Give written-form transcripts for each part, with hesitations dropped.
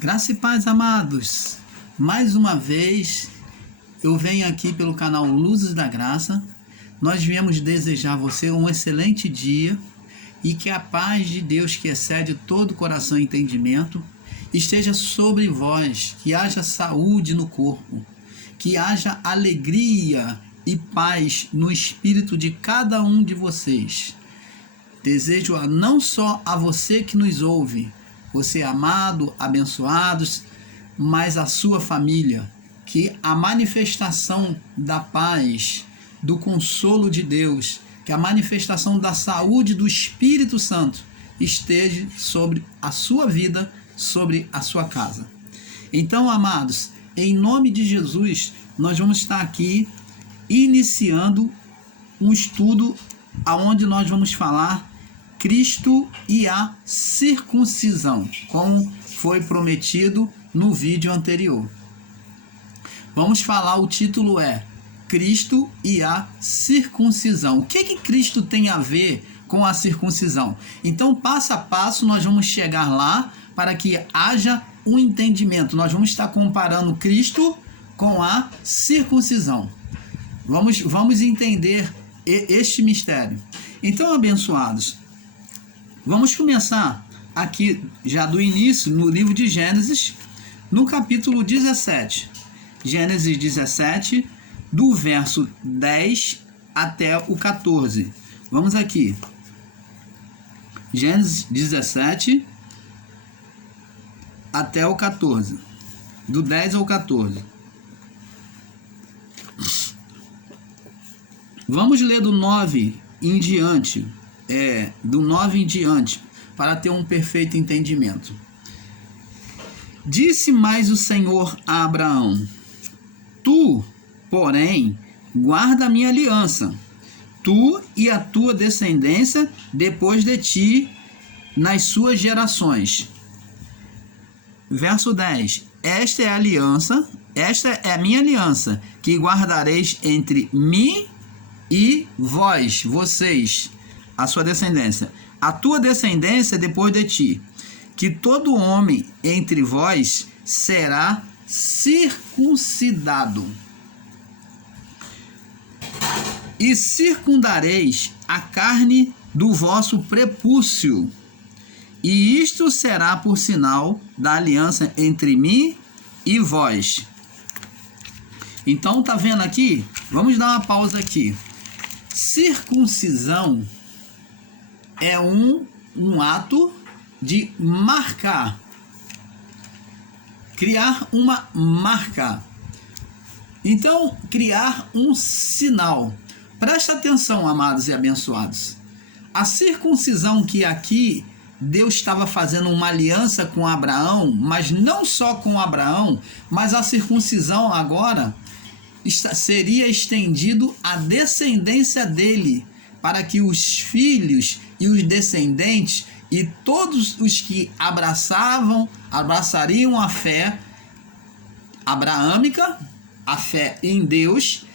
Graça e paz, amados. Mais uma vez, eu venho aqui pelo canal Luzes da Graça. Nós viemos desejar a você um excelente dia e que a paz de Deus, que excede todo coração e entendimento, esteja sobre vós, que haja saúde no corpo, que haja alegria e paz no espírito de cada um de vocês. Desejo não só a você que nos ouve, você amado, abençoados, mas a sua família, que a manifestação da paz, do consolo de Deus, que a manifestação da saúde do Espírito Santo esteja sobre a sua vida, sobre a sua casa. Então, amados, em nome de Jesus, nós vamos estar aqui iniciando um estudo aonde nós vamos falar Cristo e a circuncisão, como foi prometido no vídeo anterior. Vamos falar, o título é Cristo e a circuncisão. O que Cristo tem a ver com a circuncisão? Então, passo a passo, nós vamos chegar lá para que haja um entendimento. Nós vamos estar comparando Cristo com a circuncisão. Vamos entender este mistério. Então, abençoados, vamos começar aqui já do início, no livro de Gênesis, no capítulo 17. Gênesis 17, do verso 10 até o 14. Vamos aqui. Gênesis 17 até o 14. Do 10 ao 14. Vamos ler do 9 em diante. Do 9 em diante, para ter um perfeito entendimento. Disse mais o Senhor a Abraão: Tu, porém, guarda a minha aliança, tu e a tua descendência depois de ti, nas suas gerações. Verso 10. Esta é a aliança, esta é a minha aliança, que guardareis entre mim e vós, vocês, a sua descendência, a tua descendência depois de ti, que todo homem entre vós será circuncidado, e circundareis a carne do vosso prepúcio, e isto será por sinal da aliança entre mim e vós. Então, tá vendo aqui? Vamos dar uma pausa aqui. Circuncisão é um ato de marcar, criar uma marca. Então, criar um sinal. Presta atenção, amados e abençoados. A circuncisão que aqui Deus estava fazendo uma aliança com Abraão, mas não só com Abraão, mas a circuncisão agora seria estendido à descendência dele, para que os filhos e os descendentes e todos os que abraçariam a fé abraâmica, a fé em Deus,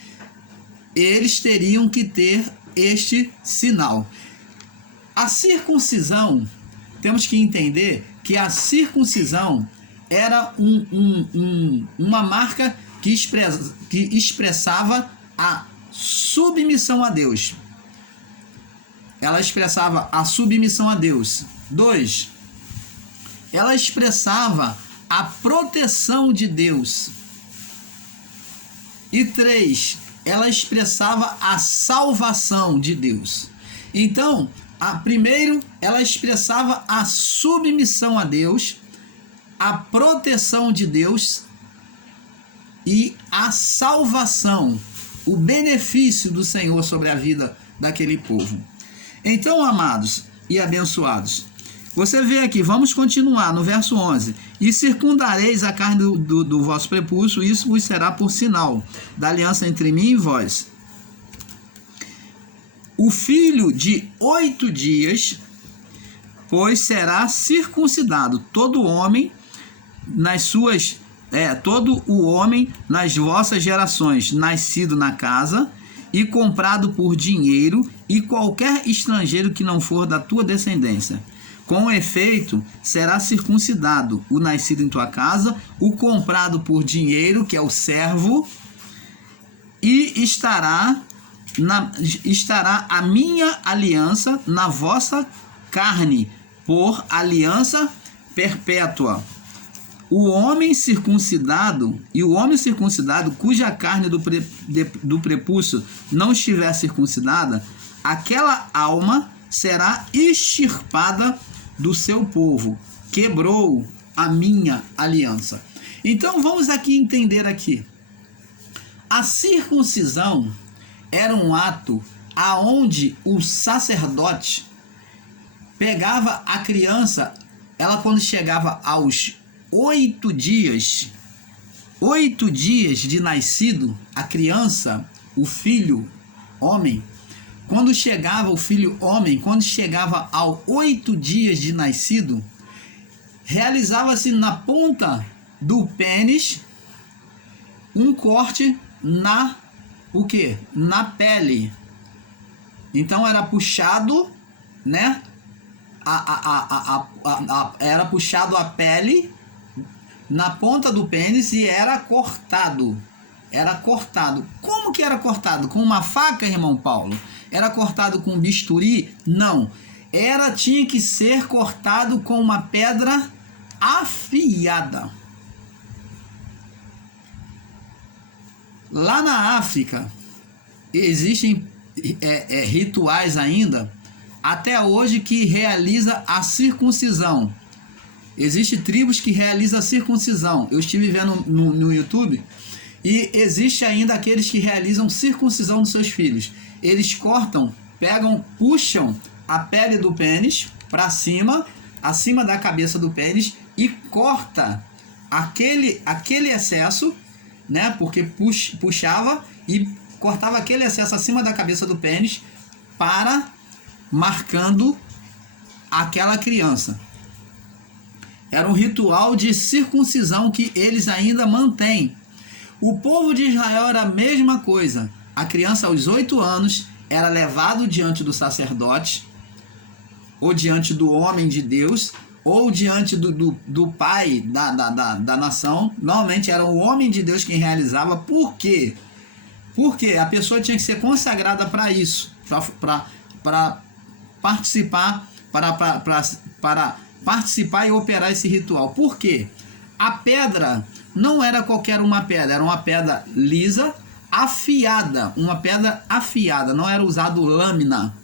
eles teriam que ter este sinal. A circuncisão, temos que entender que a circuncisão era uma marca que expressava a submissão a Deus. Ela expressava a submissão a Deus. 2. Ela expressava a proteção de Deus. E 3. Ela expressava a salvação de Deus. Então, primeiro, ela expressava a submissão a Deus, a proteção de Deus e a salvação, o benefício do Senhor sobre a vida daquele povo. Então, amados e abençoados, você vê aqui, vamos continuar no verso 11. E circundareis a carne do vosso prepúcio, isso vos será por sinal da aliança entre mim e vós. O filho de 8 dias, pois será circuncidado todo homem todo o homem nas vossas gerações, nascido na casa e comprado por dinheiro, e qualquer estrangeiro que não for da tua descendência. Com efeito, será circuncidado o nascido em tua casa, o comprado por dinheiro, que é o servo, e estará a minha aliança na vossa carne, por aliança perpétua. O homem circuncidado cuja carne do prepúcio não estiver circuncidada, aquela alma será extirpada do seu povo. Quebrou a minha aliança. Então vamos aqui entender aqui. A circuncisão era um ato aonde o sacerdote pegava a criança, ela quando chegava aos 8 dias de nascido, a criança, o filho homem, quando chegava aos 8 dias de nascido, realizava-se na ponta do pênis um corte na pele. Então era puxado, né? Era puxado a pele na ponta do pênis e era cortado. Como que era cortado? Com uma faca, irmão Paulo? Era cortado com bisturi? Não. Tinha que ser cortado com uma pedra afiada. Lá na África existem rituais ainda até hoje que realiza a circuncisão. Existem tribos que realizam a circuncisão. Eu estive vendo no YouTube e existe ainda aqueles que realizam circuncisão dos seus filhos. Eles puxam a pele do pênis para cima, acima da cabeça do pênis e corta aquele excesso, né? Porque puxava e cortava aquele excesso acima da cabeça do pênis marcando aquela criança. Era um ritual de circuncisão que eles ainda mantêm. O povo de Israel era a mesma coisa. A criança aos 8 anos era levado diante do sacerdote, ou diante do homem de Deus, ou diante do pai da nação. Normalmente era o homem de Deus quem realizava. Por quê? Porque a pessoa tinha que ser consagrada para isso, para participar, para participar e operar esse ritual. Por quê? A pedra não era qualquer uma pedra, era uma pedra lisa, afiada, não era usado lâmina,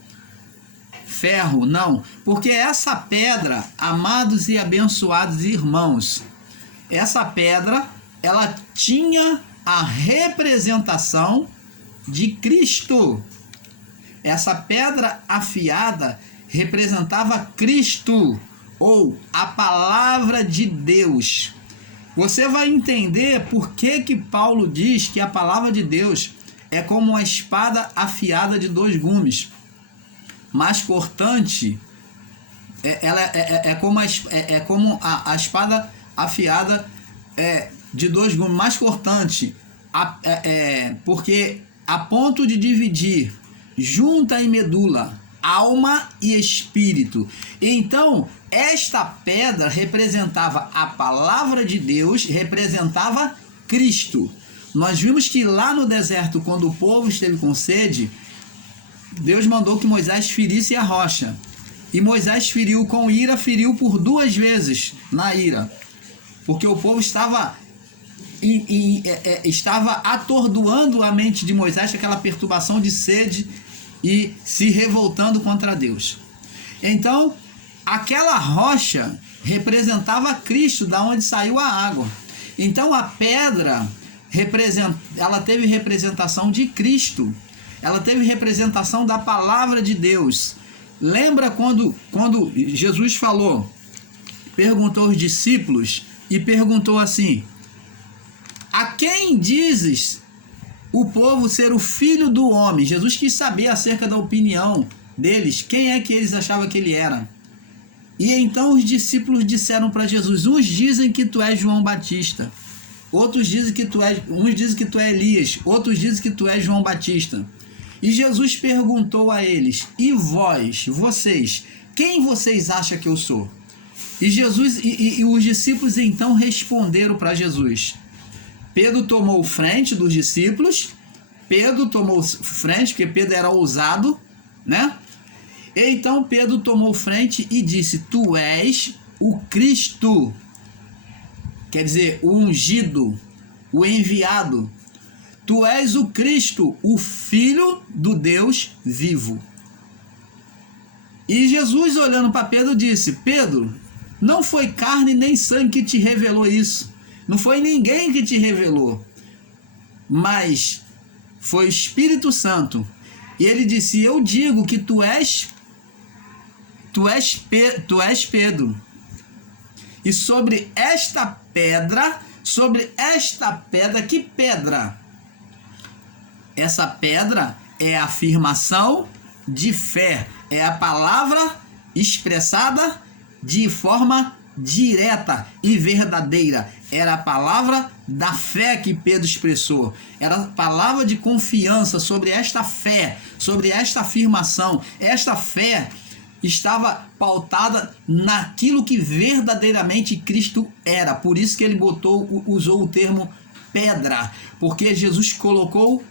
ferro, não, porque essa pedra, amados e abençoados irmãos, essa pedra, ela tinha a representação de Cristo. Essa pedra afiada representava Cristo, ou a palavra de Deus. Você vai entender por que Paulo diz que a palavra de Deus é como uma espada afiada de 2 gumes, mais cortante. Ela é como a espada afiada de 2 gumes, mais cortante, porque a ponto de dividir junta e medula, alma e espírito. Então, esta pedra representava a palavra de Deus, representava Cristo. Nós vimos que lá no deserto, quando o povo esteve com sede, Deus mandou que Moisés ferisse a rocha. E Moisés feriu com ira, feriu por 2 vezes na ira. Porque o povo estava atordoando a mente de Moisés, aquela perturbação de sede e se revoltando contra Deus. Então, aquela rocha representava Cristo, da onde saiu a água. Então, a pedra ela teve representação de Cristo. Ela teve representação da palavra de Deus. Lembra quando Jesus perguntou aos discípulos e perguntou assim: a quem dizes o povo ser o filho do homem? Jesus quis saber acerca da opinião deles, quem é que eles achavam que ele era. E então os discípulos disseram para Jesus: uns dizem que tu és João Batista, uns dizem que tu és Elias, outros dizem que tu és João Batista. E Jesus perguntou a eles: e vocês, quem vocês acham que eu sou? E Jesus e os discípulos então responderam para Jesus. Pedro tomou frente dos discípulos. Pedro tomou frente, porque Pedro era ousado, né? Então Pedro tomou frente e disse: tu és o Cristo, quer dizer, o ungido, o enviado. Tu és o Cristo, o Filho do Deus vivo. E Jesus, olhando para Pedro, disse: Pedro, não foi carne nem sangue que te revelou isso. Não foi ninguém que te revelou, mas foi o Espírito Santo. E ele disse: eu digo que tu és Pedro. E sobre esta pedra, que pedra? Essa pedra é a afirmação de fé, é a palavra expressada de forma direta e verdadeira. Era a palavra da fé que Pedro expressou. Era a palavra de confiança sobre esta fé, sobre esta afirmação. Esta fé estava pautada naquilo que verdadeiramente Cristo era. Por isso que ele usou o termo pedra, porque Jesus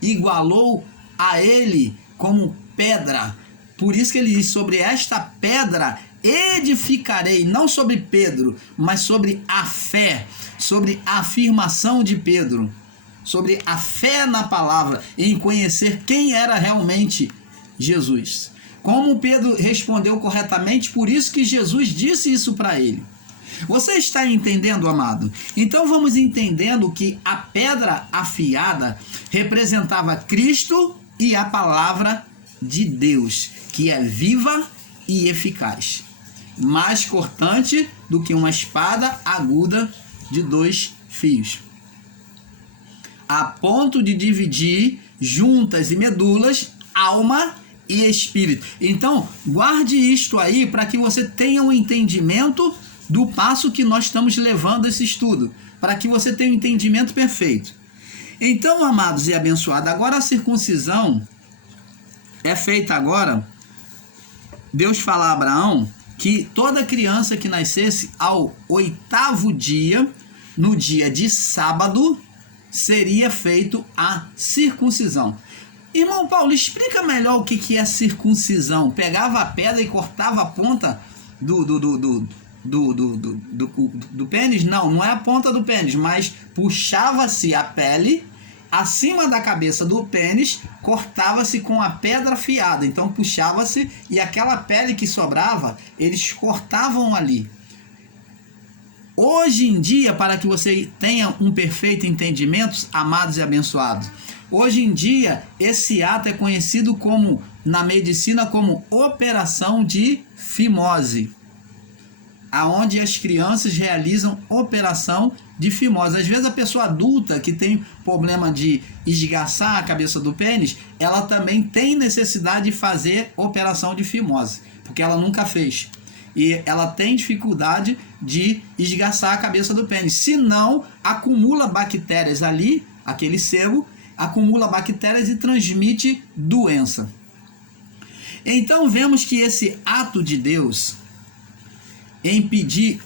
igualou a ele como pedra. Por isso que ele diz: sobre esta pedra edificarei, não sobre Pedro, mas sobre a fé, sobre a afirmação de Pedro, sobre a fé na palavra, em conhecer quem era realmente Jesus. Como Pedro respondeu corretamente, por isso que Jesus disse isso para ele. Você está entendendo, amado? Então vamos entendendo que a pedra afiada representava Cristo e a palavra de Deus, que é viva e eficaz, mais cortante do que uma espada aguda de 2 fios, a ponto de dividir juntas e medulas, alma e espírito. Então, guarde isto aí para que você tenha um entendimento do passo que nós estamos levando esse estudo, para que você tenha um entendimento perfeito. Então, amados e abençoados, agora a circuncisão é feita agora. Deus fala a Abraão que toda criança que nascesse ao 8º dia, no dia de sábado, seria feito a circuncisão. Irmão Paulo, explica melhor o que é circuncisão. Pegava a pedra e cortava a ponta do pênis? Não é a ponta do pênis, mas puxava-se a pele acima da cabeça do pênis, cortava-se com a pedra afiada. Então puxava-se e aquela pele que sobrava, eles cortavam ali. Hoje em dia, para que você tenha um perfeito entendimento, amados e abençoados, hoje em dia esse ato é conhecido como, na medicina, como operação de fimose, aonde as crianças realizam operação de fimose. Às vezes a pessoa adulta que tem problema de esgaçar a cabeça do pênis, ela também tem necessidade de fazer operação de fimose, porque ela nunca fez. E ela tem dificuldade de esgaçar a cabeça do pênis. Se não, acumula bactérias ali, aquele sebo, acumula bactérias e transmite doença. Então vemos que esse ato de Deus impedir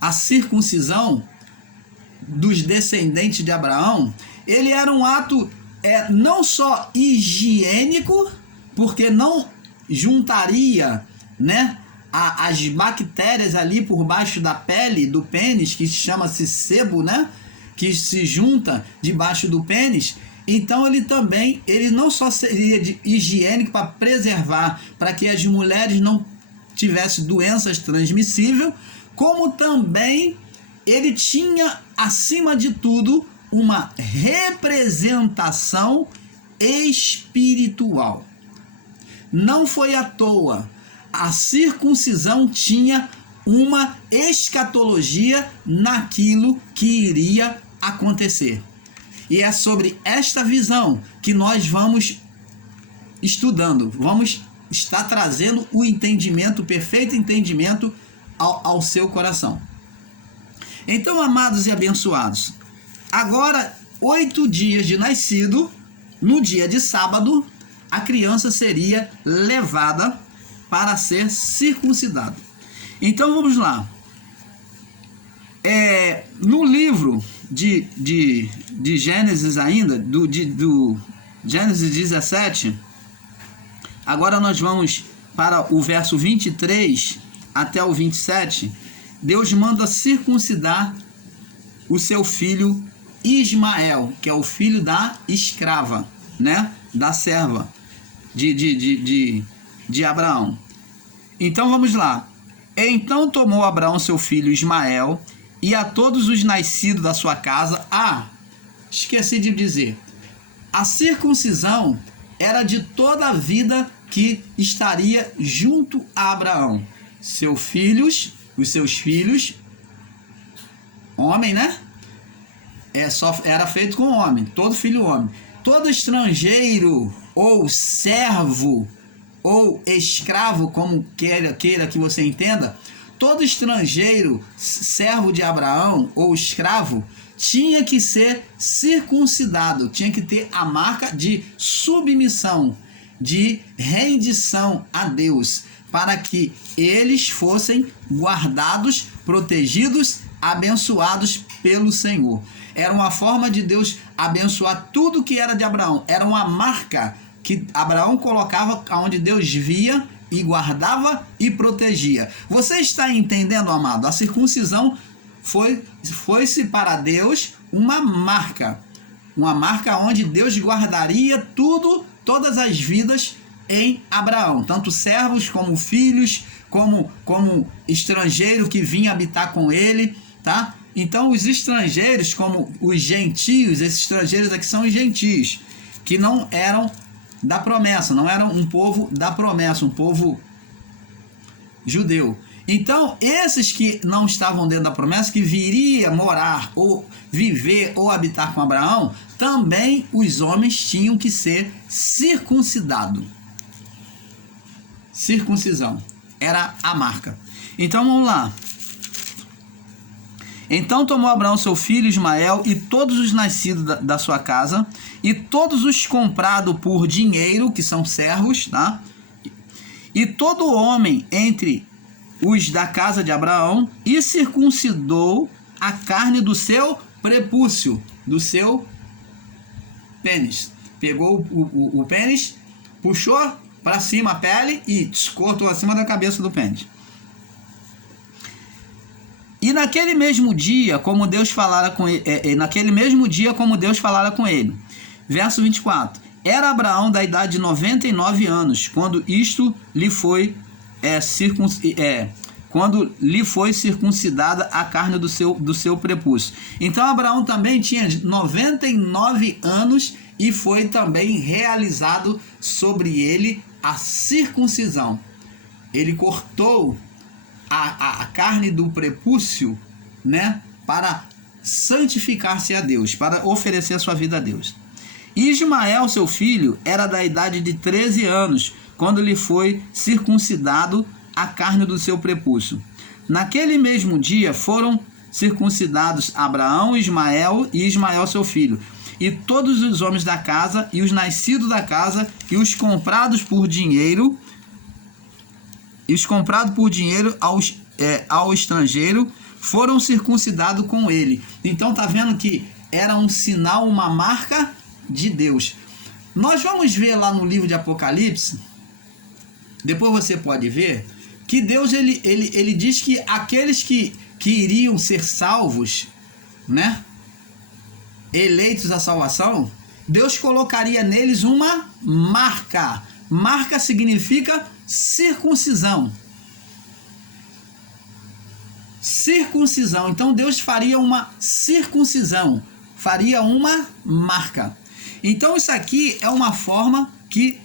a circuncisão dos descendentes de Abraão. Ele era um ato não só higiênico, porque não juntaria, né, as bactérias ali por baixo da pele do pênis, que chama-se sebo, né, que se junta debaixo do pênis. Então ele não só seria higiênico para preservar, para que as mulheres não tivessem doenças transmissíveis, como também ele tinha, acima de tudo, uma representação espiritual. Não foi à toa. A circuncisão tinha uma escatologia naquilo que iria acontecer. E é sobre esta visão que nós vamos estudando, vamos estar trazendo o entendimento, o perfeito entendimento ao seu coração. Então, amados e abençoados, agora 8 dias de nascido, no dia de sábado, a criança seria levada para ser circuncidado. Então vamos lá. No livro de Gênesis ainda, do Gênesis 17, agora nós vamos para o verso 23 até o 27, Deus manda circuncidar o seu filho Ismael, que é o filho da escrava, né? Da serva de Abraão. Então vamos lá. Então tomou Abraão seu filho Ismael e a todos os nascidos da sua casa. Esqueci de dizer, a circuncisão era de toda a vida que estaria junto a Abraão. Os seus filhos, homem, né? Era feito com homem, todo filho homem. Todo estrangeiro ou servo ou escravo, como queira que você entenda, todo estrangeiro, servo de Abraão ou escravo, tinha que ser circuncidado, tinha que ter a marca de submissão, de rendição a Deus, para que eles fossem guardados, protegidos, abençoados pelo Senhor. Era uma forma de Deus abençoar tudo que era de Abraão. Era uma marca que Abraão colocava onde Deus via e guardava e protegia. Você está entendendo, amado? A circuncisão foi-se para Deus uma marca onde Deus guardaria todas as vidas em Abraão, tanto servos como filhos, como estrangeiro que vinha habitar com ele, tá? Então os estrangeiros, como os gentios, esses estrangeiros aqui são os gentios, que não eram da promessa, não eram um povo da promessa, um povo judeu. Então esses que não estavam dentro da promessa, que viria morar ou viver ou habitar com Abraão, também os homens tinham que ser circuncidados. Circuncisão era a marca. Então vamos lá. Então tomou Abraão seu filho Ismael e todos os nascidos da sua casa e todos os comprados por dinheiro, que são servos, tá? E todo homem entre os da casa de Abraão, e circuncidou a carne do seu prepúcio, do seu pênis. Pegou o pênis, puxou para cima a pele e cortou acima da cabeça do pênis. E naquele mesmo dia, como Deus falara com ele, verso 24, era Abraão da idade de 99 anos, quando isto lhe foi quando lhe foi circuncidada a carne do seu prepúcio. Então Abraão também tinha 99 anos e foi também realizado sobre ele a circuncisão. Ele cortou a carne do prepúcio, né, para santificar-se a Deus, para oferecer a sua vida a Deus. Ismael, seu filho, era da idade de 13 anos, quando lhe foi circuncidado a carne do seu prepúcio. Naquele mesmo dia foram circuncidados Abraão, Ismael e Ismael, seu filho, e todos os homens da casa, e os nascidos da casa, e os comprados por dinheiro, ao estrangeiro, foram circuncidados com ele. Então tá vendo que era um sinal, uma marca de Deus. Nós vamos ver lá no livro de Apocalipse, depois você pode ver, que Deus ele diz que aqueles que iriam ser salvos, né, eleitos à salvação, Deus colocaria neles uma marca. Marca significa circuncisão. Circuncisão. Então Deus faria uma circuncisão, faria uma marca. Então isso aqui é uma forma que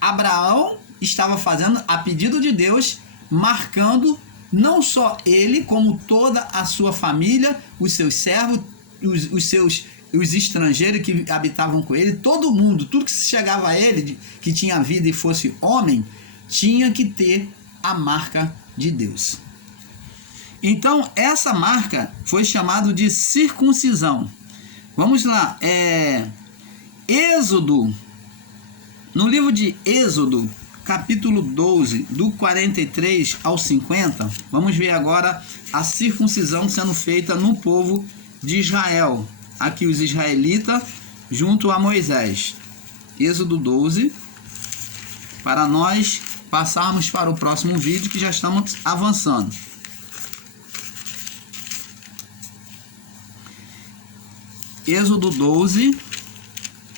Abraão estava fazendo a pedido de Deus, marcando não só ele, como toda a sua família, os seus servos, os estrangeiros que habitavam com ele, todo mundo, tudo que chegava a ele, que tinha vida e fosse homem, tinha que ter a marca de Deus. Então essa marca foi chamada de circuncisão. Vamos lá. Êxodo, no livro de Êxodo, capítulo 12, do 43 ao 50, vamos ver agora a circuncisão sendo feita no povo de Israel. Aqui os israelitas junto a Moisés. Êxodo 12, para nós passarmos para o próximo vídeo que já estamos avançando. Êxodo 12,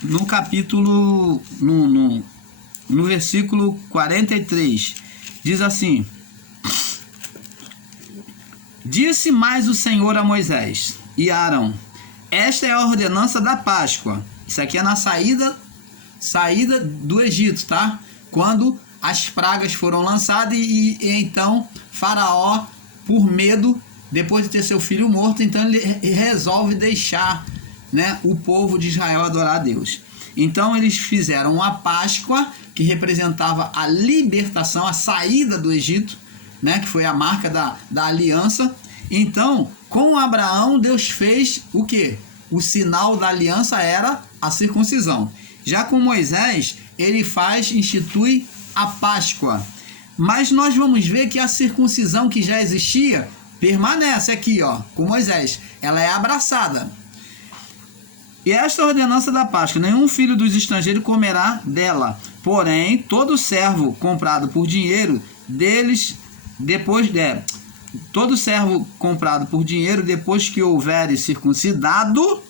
no capítulo, no versículo 43, diz assim: Disse mais o Senhor a Moisés e a Arão: Esta é a ordenança da Páscoa. Isso aqui é na saída do Egito, tá? Quando as pragas foram lançadas e então Faraó, por medo, depois de ter seu filho morto, então ele resolve deixar, né, o povo de Israel adorar a Deus. Então eles fizeram uma Páscoa que representava a libertação, a saída do Egito, né, que foi a marca da aliança. Então, com Abraão, Deus fez o quê? O sinal da aliança era a circuncisão. Já com Moisés, ele institui a Páscoa. Mas nós vamos ver que a circuncisão que já existia permanece aqui, ó, com Moisés. Ela é abraçada. E esta ordenança da Páscoa: nenhum filho dos estrangeiros comerá dela. Porém, todo servo comprado por dinheiro deles, todo servo comprado por dinheiro, depois que houver circuncidado,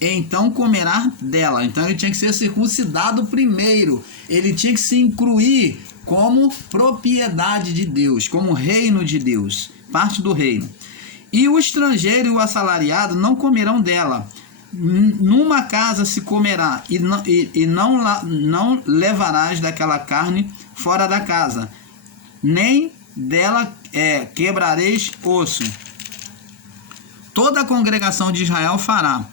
então comerá dela. Então ele tinha que ser circuncidado primeiro. Ele tinha que se incluir como propriedade de Deus, como reino de Deus, parte do reino. E o estrangeiro e o assalariado não comerão dela. Numa casa se comerá, e não levarás daquela carne fora da casa, nem dela quebrareis osso. Toda a congregação de Israel fará.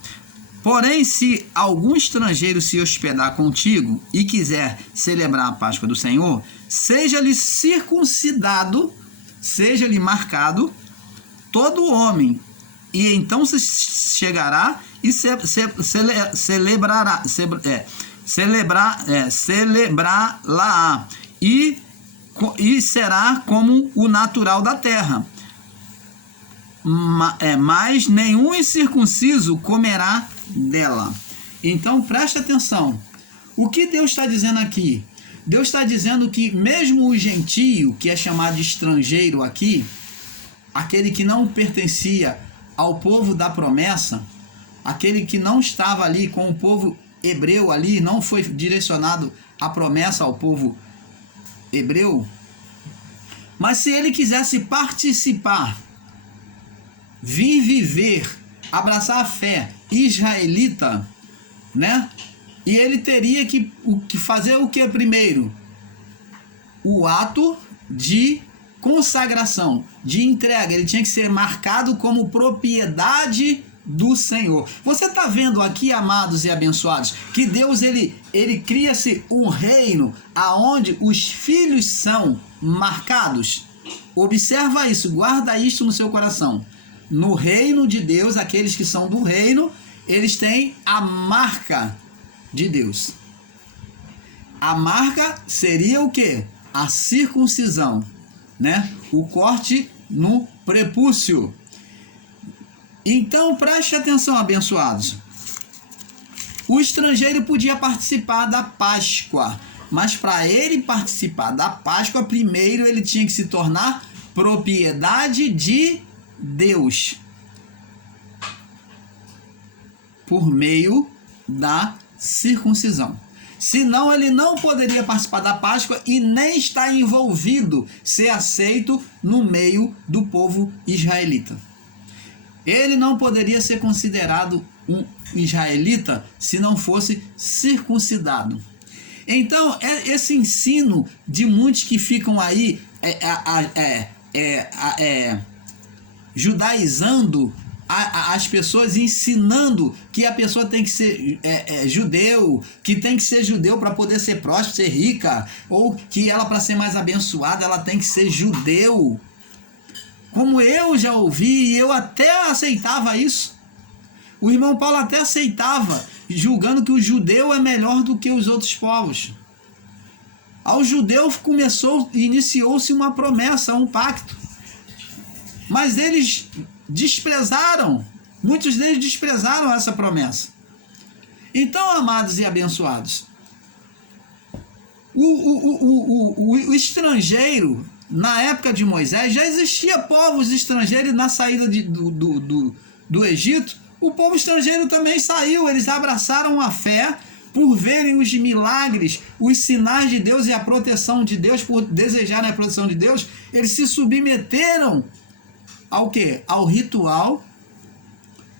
Porém, se algum estrangeiro se hospedar contigo e quiser celebrar a Páscoa do Senhor, seja-lhe circuncidado, seja-lhe marcado todo homem, e então se chegará e celebrá-la, e será como o natural da terra. Mas nenhum incircunciso comerá dela. Então preste atenção. O que Deus está dizendo aqui? Deus está dizendo que mesmo o gentio, que é chamado de estrangeiro aqui, aquele que não pertencia ao povo da promessa, aquele que não estava ali com o povo hebreu ali, não foi direcionado a promessa ao povo hebreu, mas se ele quisesse participar, vir viver, abraçar a fé israelita, né? E ele teria que fazer o que primeiro? O ato de consagração, de entrega. Ele tinha que ser marcado como propriedade do Senhor. Você está vendo aqui, amados e abençoados, que Deus ele cria-se um reino aonde os filhos são marcados? Observa isso, guarda isso no seu coração. No reino de Deus, aqueles que são do reino, eles têm a marca de Deus. A marca seria o quê? A circuncisão, né? O corte no prepúcio. Então preste atenção, abençoados. O estrangeiro podia participar da Páscoa, mas para ele participar da Páscoa, primeiro ele tinha que se tornar propriedade de Deus por meio da circuncisão. Senão ele não poderia participar da Páscoa e nem estar envolvido, ser aceito no meio do povo israelita. Ele não poderia ser considerado um israelita se não fosse circuncidado. Então, esse ensino de muitos que ficam aí judaizando as pessoas, ensinando que a pessoa tem que ser judeu, que tem que ser judeu para poder ser próspero, ser rica, ou que ela, para ser mais abençoada, ela tem que ser judeu. Como eu já ouvi, e eu até aceitava isso. O irmão Paulo até aceitava, julgando que o judeu é melhor do que os outros povos. Ao judeu iniciou-se uma promessa, um pacto. Mas eles desprezaram, muitos deles desprezaram essa promessa. Então, amados e abençoados, o estrangeiro, na época de Moisés, já existia povos estrangeiros na saída do Egito. O povo estrangeiro também saiu, eles abraçaram a fé por verem os milagres, os sinais de Deus e a proteção de Deus, por desejarem a proteção de Deus, eles se submeteram ao quê? Ao ritual,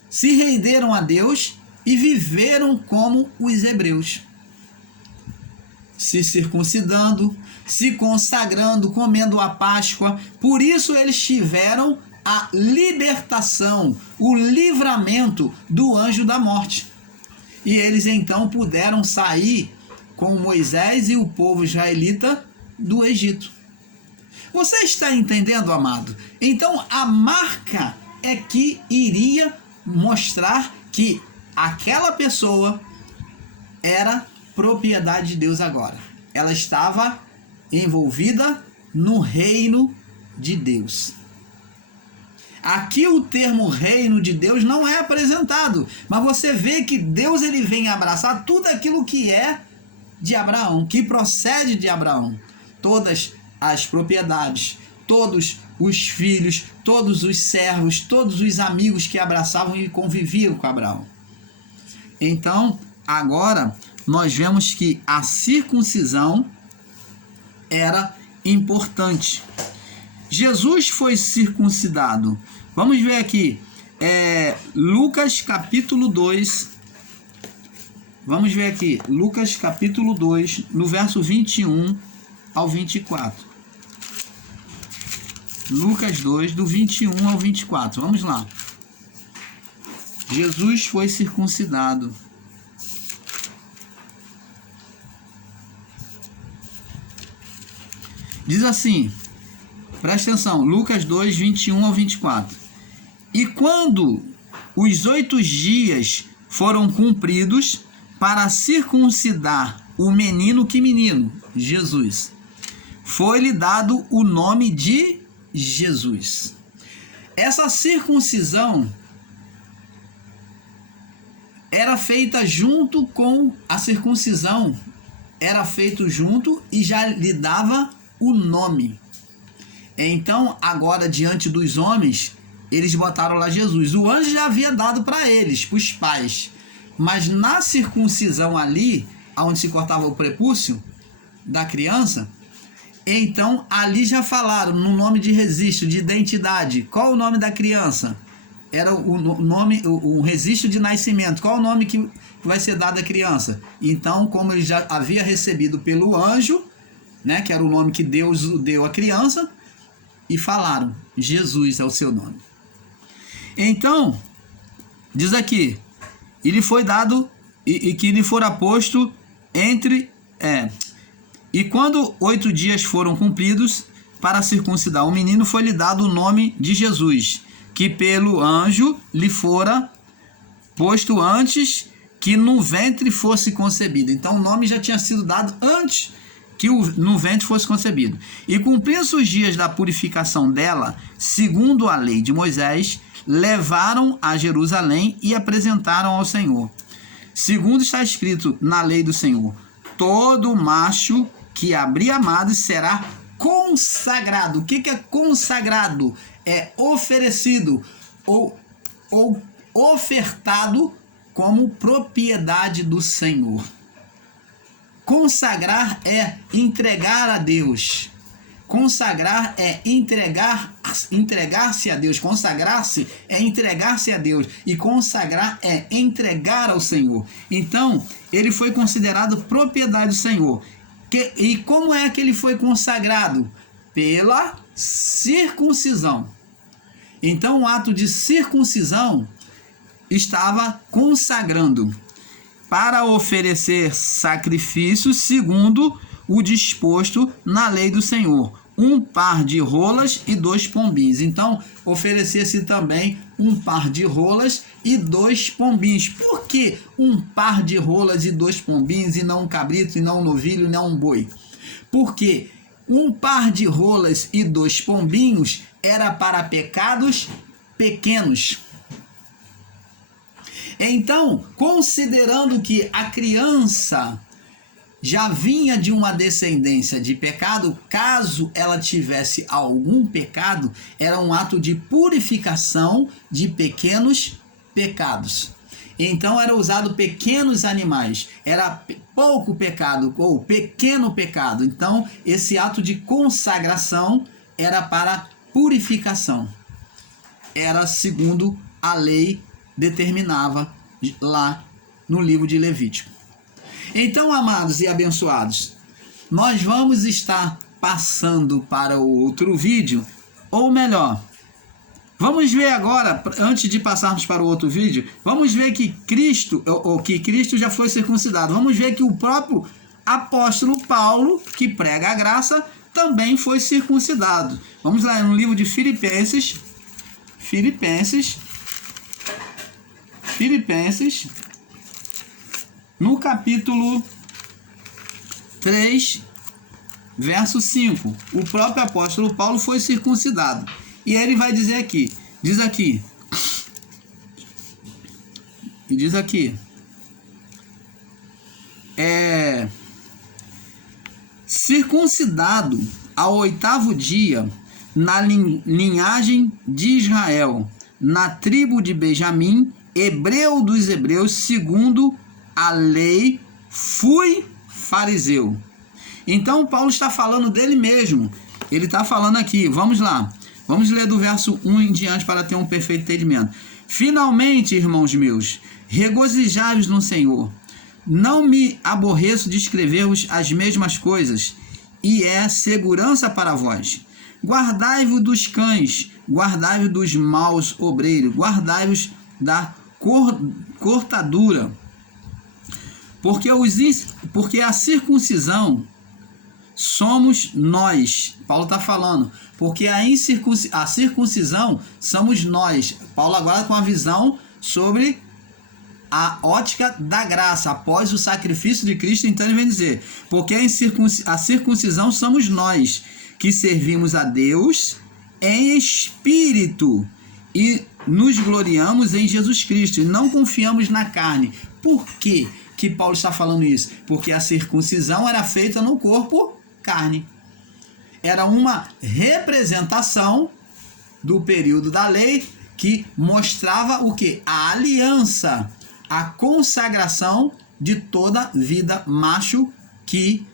se renderam a Deus e viveram como os hebreus, se circuncidando, se consagrando, comendo a Páscoa. Por isso eles tiveram a libertação, o livramento do anjo da morte. E eles então puderam sair com Moisés e o povo israelita do Egito. Você está entendendo, amado? Então a marca é que iria mostrar que aquela pessoa era propriedade de Deus agora. Ela estava envolvida no reino de Deus. Aqui o termo reino de Deus não é apresentado, mas você vê que Deus ele vem abraçar tudo aquilo que é de Abraão, que procede de Abraão. Todas as propriedades, todos os filhos, todos os servos, todos os amigos que abraçavam e conviviam com Abraão. Então, agora nós vemos que a circuncisão era importante. Jesus foi circuncidado. Vamos ver aqui, Lucas capítulo 2. Vamos ver aqui, Lucas capítulo 2, no verso 21 ao 24. Lucas 2, do 21 ao 24. Vamos lá. Jesus foi circuncidado. Diz assim, presta atenção, Lucas 2, 21 ao 24. E quando os 8 dias foram cumpridos para circuncidar o menino, que menino? Jesus. Foi-lhe dado o nome de Jesus. Essa circuncisão era feita junto com a circuncisão, era feito junto e já lhe dava o nome. Então, agora, diante dos homens, eles botaram lá Jesus. O anjo já havia dado para eles, para os pais. Mas na circuncisão ali, onde se cortava o prepúcio da criança, então ali já falaram no nome de registro, de identidade. Qual o nome da criança? Era o nome, o registro de nascimento. Qual o nome que vai ser dado à criança? Então, como ele já havia recebido pelo anjo, né, que era o nome que Deus deu à criança, e falaram, Jesus é o seu nome. Então, diz aqui, ele foi dado, e que lhe fora posto entre... E quando 8 dias foram cumpridos para circuncidar o menino, foi-lhe dado o nome de Jesus, que pelo anjo lhe fora posto antes que no ventre fosse concebido. Então o nome já tinha sido dado antes que no ventre fosse concebido. E cumprindo-se os dias da purificação dela, segundo a lei de Moisés, levaram a Jerusalém e apresentaram ao Senhor. Segundo está escrito na lei do Senhor, todo macho que abrir a madre será consagrado. O que é consagrado? É oferecido ou ofertado como propriedade do Senhor. Consagrar é entregar a Deus. Consagrar é entregar-se a Deus. Consagrar-se é entregar-se a Deus. E consagrar é entregar ao Senhor. Então, ele foi considerado propriedade do Senhor. E como é que ele foi consagrado? Pela circuncisão. Então, o ato de circuncisão estava consagrando para oferecer sacrifícios segundo o disposto na lei do Senhor, um par de rolas e 2 pombinhos. Então, oferecia-se também um par de rolas e 2 pombinhos. Por que um par de rolas e 2 pombinhos e não um cabrito, e não um novilho, e não um boi? Porque um par de rolas e 2 pombinhos era para pecados pequenos. Então, considerando que a criança já vinha de uma descendência de pecado, caso ela tivesse algum pecado, era um ato de purificação de pequenos pecados. Então era usado pequenos animais, era pouco pecado ou pequeno pecado. Então esse ato de consagração era para purificação. Era segundo a lei determinava lá no livro de Levítico. Então, amados e abençoados, nós vamos estar passando para o outro vídeo, ou melhor, vamos ver agora, antes de passarmos para o outro vídeo, vamos ver que Cristo já foi circuncidado. Vamos ver que o próprio apóstolo Paulo, que prega a graça, também foi circuncidado. Vamos lá no livro de Filipenses, no capítulo 3, verso 5. O próprio apóstolo Paulo foi circuncidado. E ele vai dizer aqui, diz aqui, circuncidado ao 8º dia, na linhagem de Israel, na tribo de Benjamim, hebreu dos hebreus, segundo a lei, fui fariseu. Então Paulo está falando dele mesmo. Ele está falando aqui, vamos lá. Vamos ler do verso 1 em diante para ter um perfeito entendimento. Finalmente, irmãos meus, regozijai-vos no Senhor. Não me aborreço de escrever-vos as mesmas coisas, e é segurança para vós. Guardai-vos dos cães, guardai-vos dos maus obreiros, guardai-vos da cortadura. Porque a circuncisão somos nós. Paulo está falando. Porque a circuncisão somos nós. Paulo agora com a visão sobre a ótica da graça, após o sacrifício de Cristo. Então ele vem dizer, porque a circuncisão somos nós, que servimos a Deus em espírito e nos gloriamos em Jesus Cristo e não confiamos na carne. Por quê que Paulo está falando isso? Porque a circuncisão era feita no corpo carne. Era uma representação do período da lei que mostrava o que? A aliança, a consagração de toda vida macho que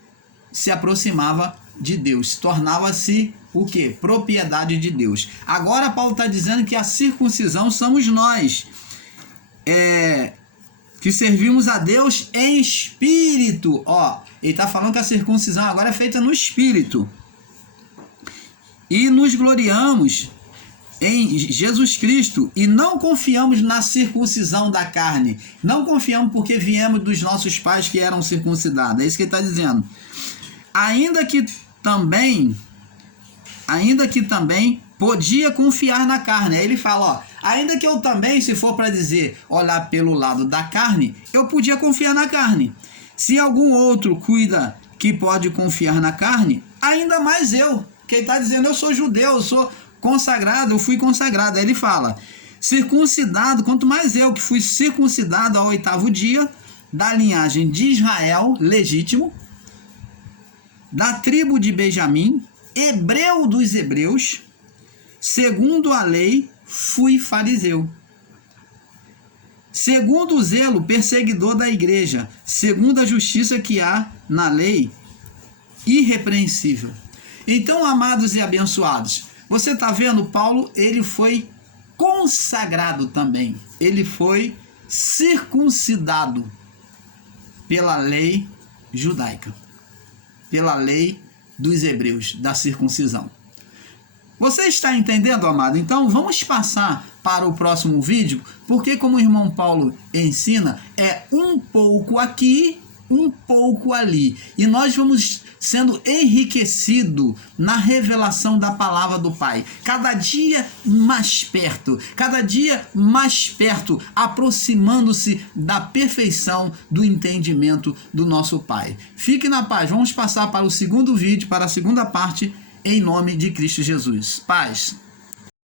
se aproximava de Deus. Tornava-se o que? Propriedade de Deus. Agora Paulo está dizendo que a circuncisão somos nós. Que servimos a Deus em espírito. Ele está falando que a circuncisão agora é feita no espírito. E nos gloriamos em Jesus Cristo e não confiamos na circuncisão da carne. Não confiamos porque viemos dos nossos pais que eram circuncidados. É isso que ele está dizendo. Ainda que também podia confiar na carne. Aí ele fala, ainda que eu também, se for para dizer, olhar pelo lado da carne, eu podia confiar na carne. Se algum outro cuida que pode confiar na carne, ainda mais eu. Que ele está dizendo, eu sou judeu, eu sou consagrado, eu fui consagrado. Aí ele fala, circuncidado, quanto mais eu que fui circuncidado ao 8º dia, da linhagem de Israel, legítimo, da tribo de Benjamim, hebreu dos hebreus, segundo a lei, fui fariseu. Segundo o zelo, perseguidor da igreja, segundo a justiça que há na lei, irrepreensível. Então, amados e abençoados, você está vendo, Paulo, ele foi consagrado também. Ele foi circuncidado pela lei judaica, pela lei dos hebreus, da circuncisão. Você está entendendo, amado? Então, vamos passar para o próximo vídeo, porque como o irmão Paulo ensina, é um pouco aqui um pouco ali. E nós vamos sendo enriquecidos na revelação da palavra do Pai. Cada dia mais perto, aproximando-se da perfeição do entendimento do nosso Pai. Fique na paz. Vamos passar para o segundo vídeo, para a segunda parte, em nome de Cristo Jesus. Paz.